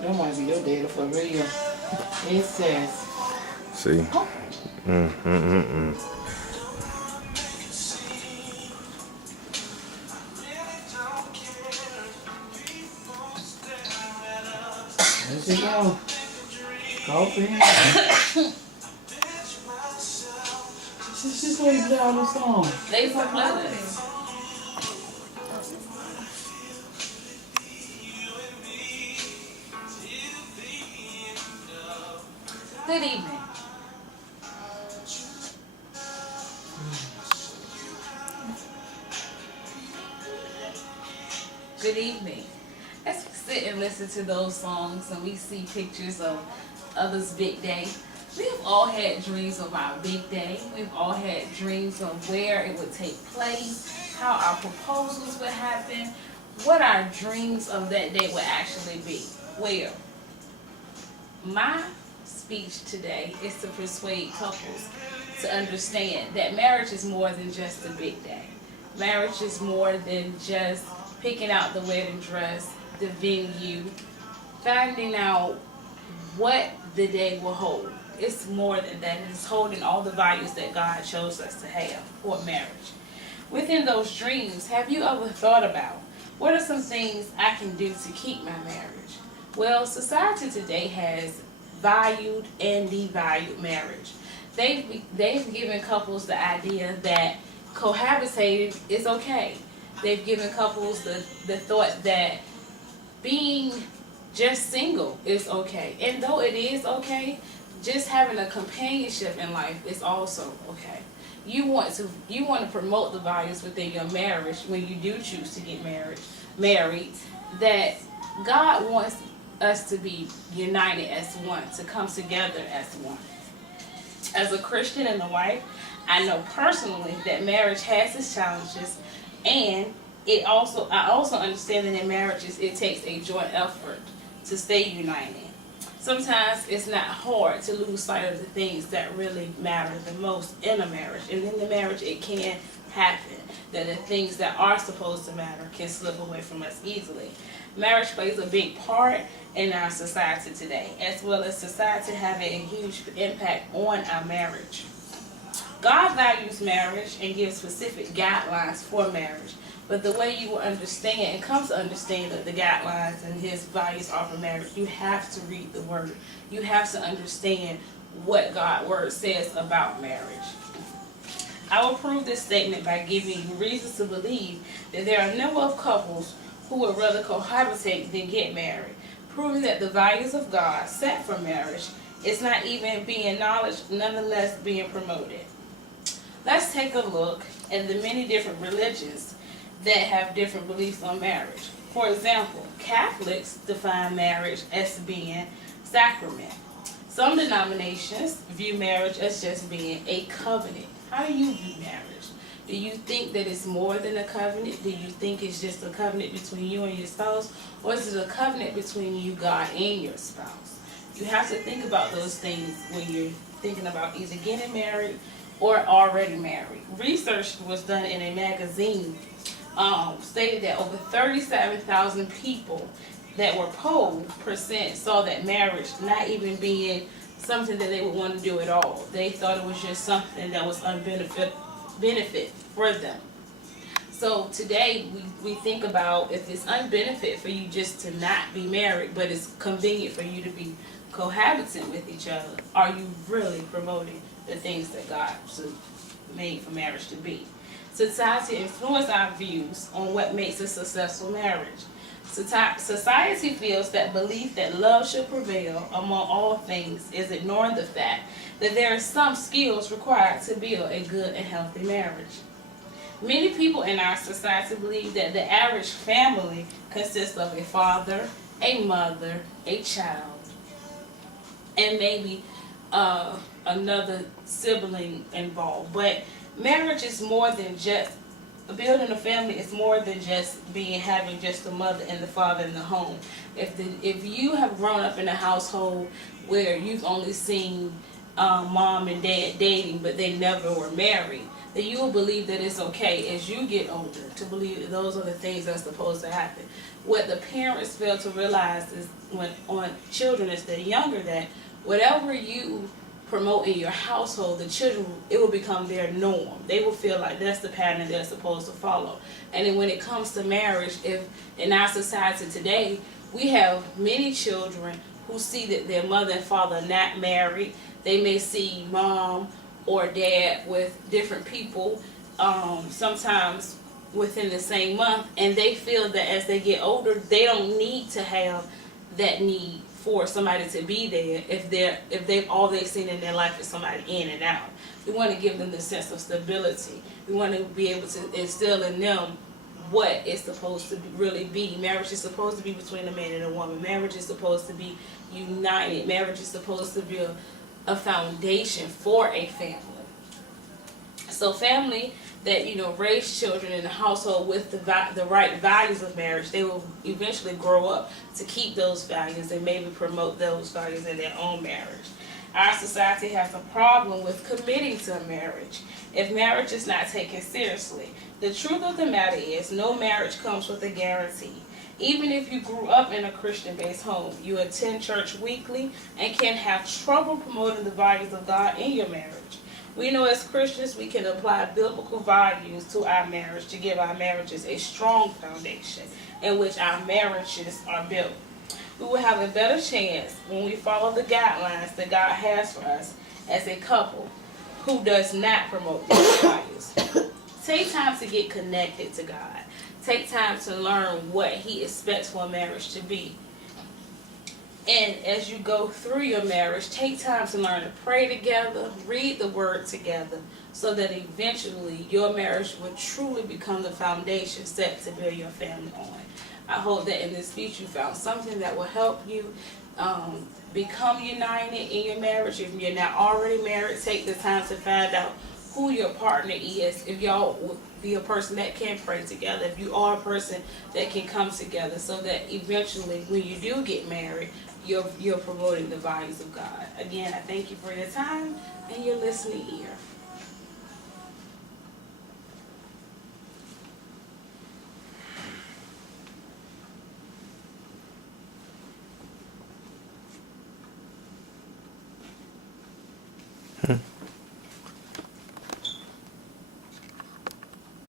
That might be your data for real. It says, See? there she go. Go for him. She's waiting to play all the songs. They for play. Good evening. Good evening. As we sit and listen to those songs and we see pictures of others' big day, we've all had dreams of our big day. We've all had dreams of where it would take place, how our proposals would happen, what our dreams of that day would actually be. Well, my speech today is to persuade couples to understand that marriage is more than just a big day. Marriage is more than just picking out the wedding dress, the venue, finding out what the day will hold. It's more than that. It's holding all the values that God chose us to have for marriage. Within those dreams, have you ever thought about what are some things I can do to keep my marriage? Well, society today has valued and devalued marriage. They've given couples the idea that cohabitating is okay. They've given couples the thought that being just single is okay. And though it is okay, just having a companionship in life is also okay. You want to promote the values within your marriage when you do choose to get married, that God wants us to be united as one, to come together as one. As a Christian and a wife, I know personally that marriage has its challenges, and I also understand that in marriages it takes a joint effort to stay united. Sometimes it's not hard to lose sight of the things that really matter the most in a marriage, and in the marriage it can happen that the things that are supposed to matter can slip away from us easily. Marriage plays a big part in our society today, as well as society having a huge impact on our marriage. God values marriage and gives specific guidelines for marriage, but the way you will understand and come to understand that the guidelines and His values are for marriage, you have to read the Word. You have to understand what God's Word says about marriage. I will prove this statement by giving you reasons to believe that there are a number of couples who would rather cohabitate than get married, proving that the values of God set for marriage is not even being acknowledged, nonetheless being promoted. Let's take a look at the many different religions that have different beliefs on marriage. For example, Catholics define marriage as being sacrament. Some denominations view marriage as just being a covenant. How do you view marriage? Do you think that it's more than a covenant? Do you think it's just a covenant between you and your spouse? Or is it a covenant between you, God, and your spouse? You have to think about those things when you're thinking about either getting married or already married. Research was done in a magazine stated that over 37,000 people that were polled percent saw that marriage not even being something that they would want to do at all. They thought it was just something that was benefit for them. So today we think about if it's unbenefit for you just to not be married, but it's convenient for you to be cohabiting with each other, are you really promoting the things that God made for marriage to be? Society influences our views on what makes a successful marriage. Society feels that belief that love should prevail among all things is ignoring the fact that there are some skills required to build a good and healthy marriage. Many people in our society believe that the average family consists of a father, a mother, a child, and maybe another sibling involved. But marriage is more than just building a family. Is more than just having just the mother and the father in the home. If you have grown up in a household where you've only seen mom and dad dating, but they never were married, then you will believe that it's okay as you get older to believe that those are the things that's supposed to happen. What the parents fail to realize is when on children as they're younger, that whatever you promote in your household, the children, it will become their norm. They will feel like that's the pattern they're supposed to follow. And then when it comes to marriage, if in our society today, we have many children who see that their mother and father are not married. They may see mom or dad with different people, sometimes within the same month, and they feel that as they get older, they don't need to have that need for somebody to be there if they've all they've seen in their life is somebody in and out. We want to give them the sense of stability. We want to be able to instill in them what it's supposed to really be. Marriage is supposed to be between a man and a woman. Marriage is supposed to be united. Marriage is supposed to be a foundation for a family. So family that raise children in a household with the right values of marriage, they will eventually grow up to keep those values and maybe promote those values in their own marriage. Our society has a problem with committing to a marriage if marriage is not taken seriously. The truth of the matter is, no marriage comes with a guarantee. Even if you grew up in a Christian-based home, you attend church weekly and can have trouble promoting the values of God in your marriage. We know as Christians we can apply biblical values to our marriage to give our marriages a strong foundation in which our marriages are built. We will have a better chance when we follow the guidelines that God has for us as a couple who does not promote these values. Take time to get connected to God. Take time to learn what He expects for a marriage to be. And as you go through your marriage, take time to learn to pray together, read the Word together, so that eventually your marriage will truly become the foundation set to build your family on. I hope that in this speech you found something that will help you become united in your marriage. If you're not already married, take the time to find out who your partner is. If y'all will be a person that can pray together, if you are a person that can come together, so that eventually when you do get married, you're promoting the values of God. Again, I thank you for your time and your listening ear.